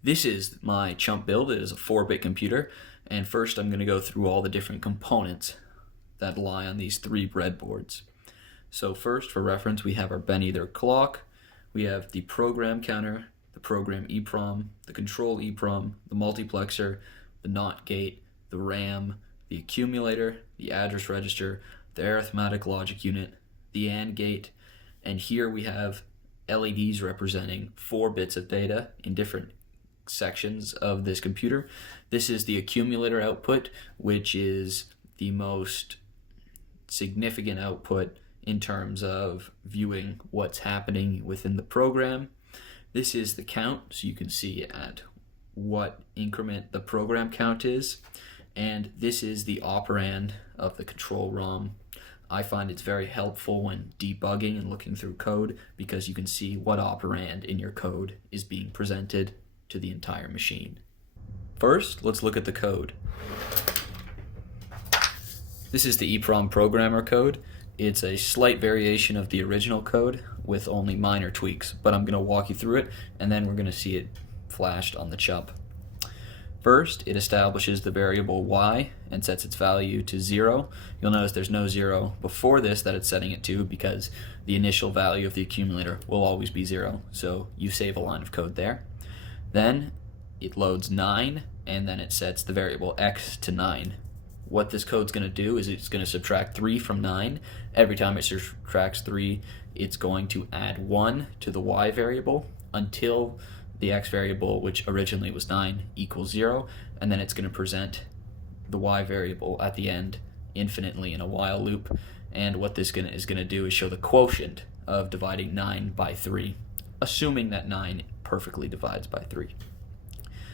This is my CHUMP build. It is a 4-bit computer, and first I'm going to go through all the different components that lie on these 3 breadboards. So first, for reference, we have our Ben Ether clock, we have the program counter, the program EEPROM, the control EEPROM, the multiplexer, the NOT gate, the RAM, the accumulator, the address register, the arithmetic logic unit, the AND gate, and here we have LEDs representing 4 bits of data in different sections of this computer. This is the accumulator output, which is the most significant output in terms of viewing what's happening within the program. This is the count, so you can see at what increment the program count is. And this is the operand of the control ROM. I find it's very helpful when debugging and looking through code because you can see what operand in your code is being presented to the entire machine. First, let's look at the code. This is the EEPROM programmer code. It's a slight variation of the original code with only minor tweaks, but I'm going to walk you through it and then we're going to see it flashed on the CHUMP. First, it establishes the variable y and sets its value to 0. You'll notice there's no 0 before this that it's setting it to because the initial value of the accumulator will always be 0, so you save a line of code there. Then it loads 9 and then it sets the variable x to 9. What this code's going to do is it's going to subtract 3 from 9. Every time it subtracts 3, it's going to add 1 to the y variable until the x variable, which originally was 9, equals 0, and then it's going to present the y variable at the end infinitely in a while loop. And what this is going to do is show the quotient of dividing 9 by 3, assuming that 9 perfectly divides by 3.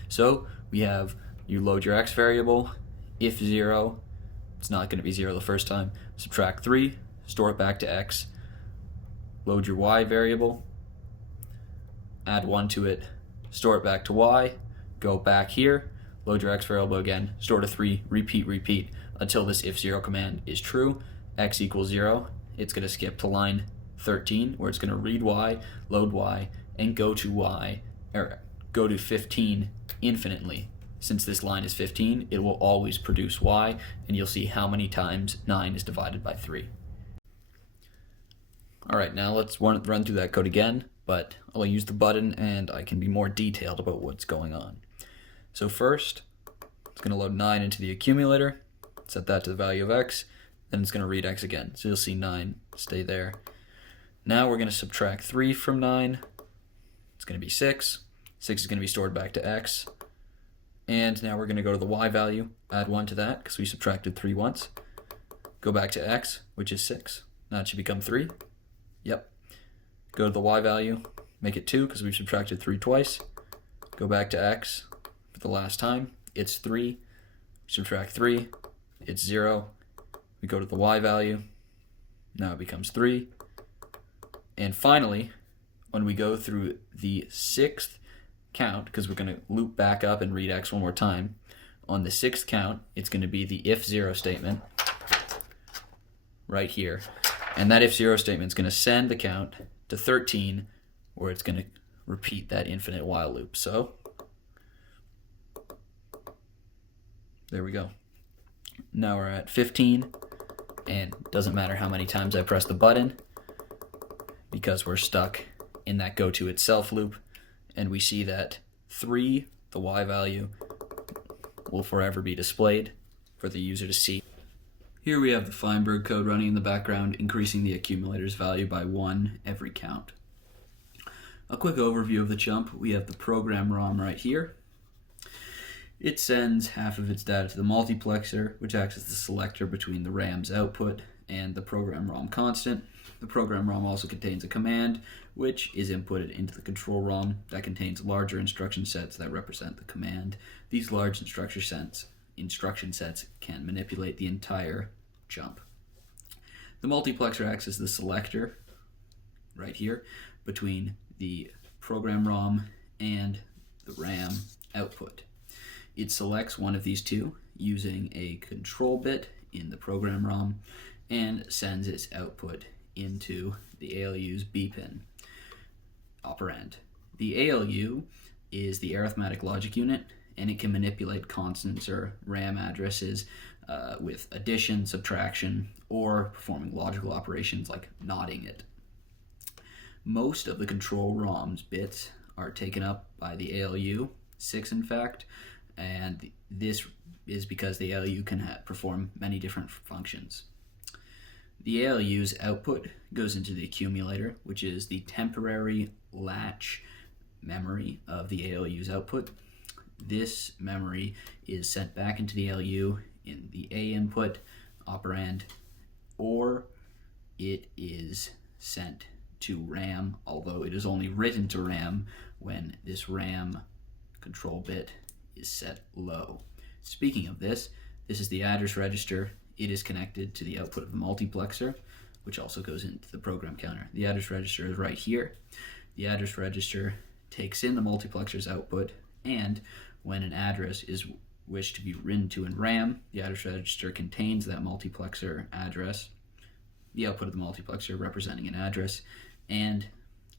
So we have, you load your x variable, if 0, it's not going to be 0 the first time, subtract 3, store it back to x, load your y variable, add 1 to it, store it back to y, go back here, load your x variable again, store to 3, repeat until this if 0 command is true, x equals 0. It's going to skip to line 13 where it's going to read y, load y, and go to 15 infinitely. Since this line is 15, it will always produce y, and you'll see how many times 9 is divided by 3. Alright, now let's run through that code again, but I'll use the button and I can be more detailed about what's going on. So first, it's going to load 9 into the accumulator, set that to the value of x, then it's going to read x again. So you'll see 9 stay there. Now we're going to subtract 3 from 9. It's going to be 6. 6 is going to be stored back to x. And now we're going to go to the y value, add 1 to that because we subtracted 3 once. Go back to x, which is 6. Now it should become 3. Yep. Go to the y value, make it 2 because we've subtracted 3 twice. Go back to x for the last time. It's 3. Subtract 3. It's 0. We go to the y value. Now it becomes 3. And finally, when we go through the 6th count, because we're going to loop back up and read x one more time, on the 6th count, it's going to be the if 0 statement right here. And that if 0 statement is going to send the count to 13, where it's going to repeat that infinite while loop. So there we go. Now we're at 15, and it doesn't matter how many times I press the button because we're stuck in that go to itself loop, and we see that 3, the y value, will forever be displayed for the user to see. Here we have the Feinberg code running in the background, increasing the accumulator's value by 1 every count. A quick overview of the CHUMP. We have the program ROM right here. It sends half of its data to the multiplexer, which acts as the selector between the RAM's output and the program ROM constant. The program ROM also contains a command, which is inputted into the control ROM that contains larger instruction sets that represent the command. These large instruction sets can manipulate the entire CHUMP. The multiplexer acts as the selector, right here, between the program ROM and the RAM output. It selects one of these two using a control bit in the program ROM and sends its output into the ALU's B pin operand. The ALU is the arithmetic logic unit, and it can manipulate constants or RAM addresses with addition, subtraction, or performing logical operations like knotting it. Most of the control ROM's bits are taken up by the ALU, 6 in fact, and this is because the ALU can perform many different functions. The ALU's output goes into the accumulator, which is the temporary latch memory of the ALU's output. This memory is sent back into the ALU in the A input operand, or it is sent to RAM, although it is only written to RAM when this RAM control bit is set low. Speaking of this, this is the address register. It is connected to the output of the multiplexer, which also goes into the program counter. The address register is right here. The address register takes in the multiplexer's output, and when an address is wished to be written to in RAM, the address register contains that multiplexer address, the output of the multiplexer representing an address, and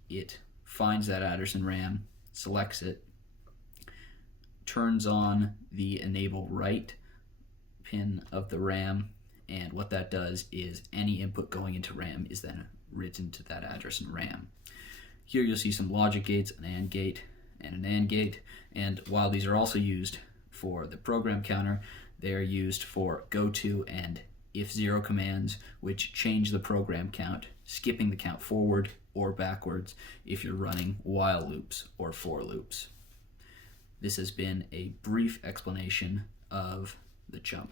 it finds that address in RAM, selects it, turns on the enable write pin of the RAM, and what that does is any input going into RAM is then written to that address in RAM. Here you'll see some logic gates, an AND gate, and an AND gate, and while these are also used for the program counter, they are used for goto and if0 commands, which change the program count, skipping the count forward or backwards if you're running while loops or for loops. This has been a brief explanation of the CHUMP.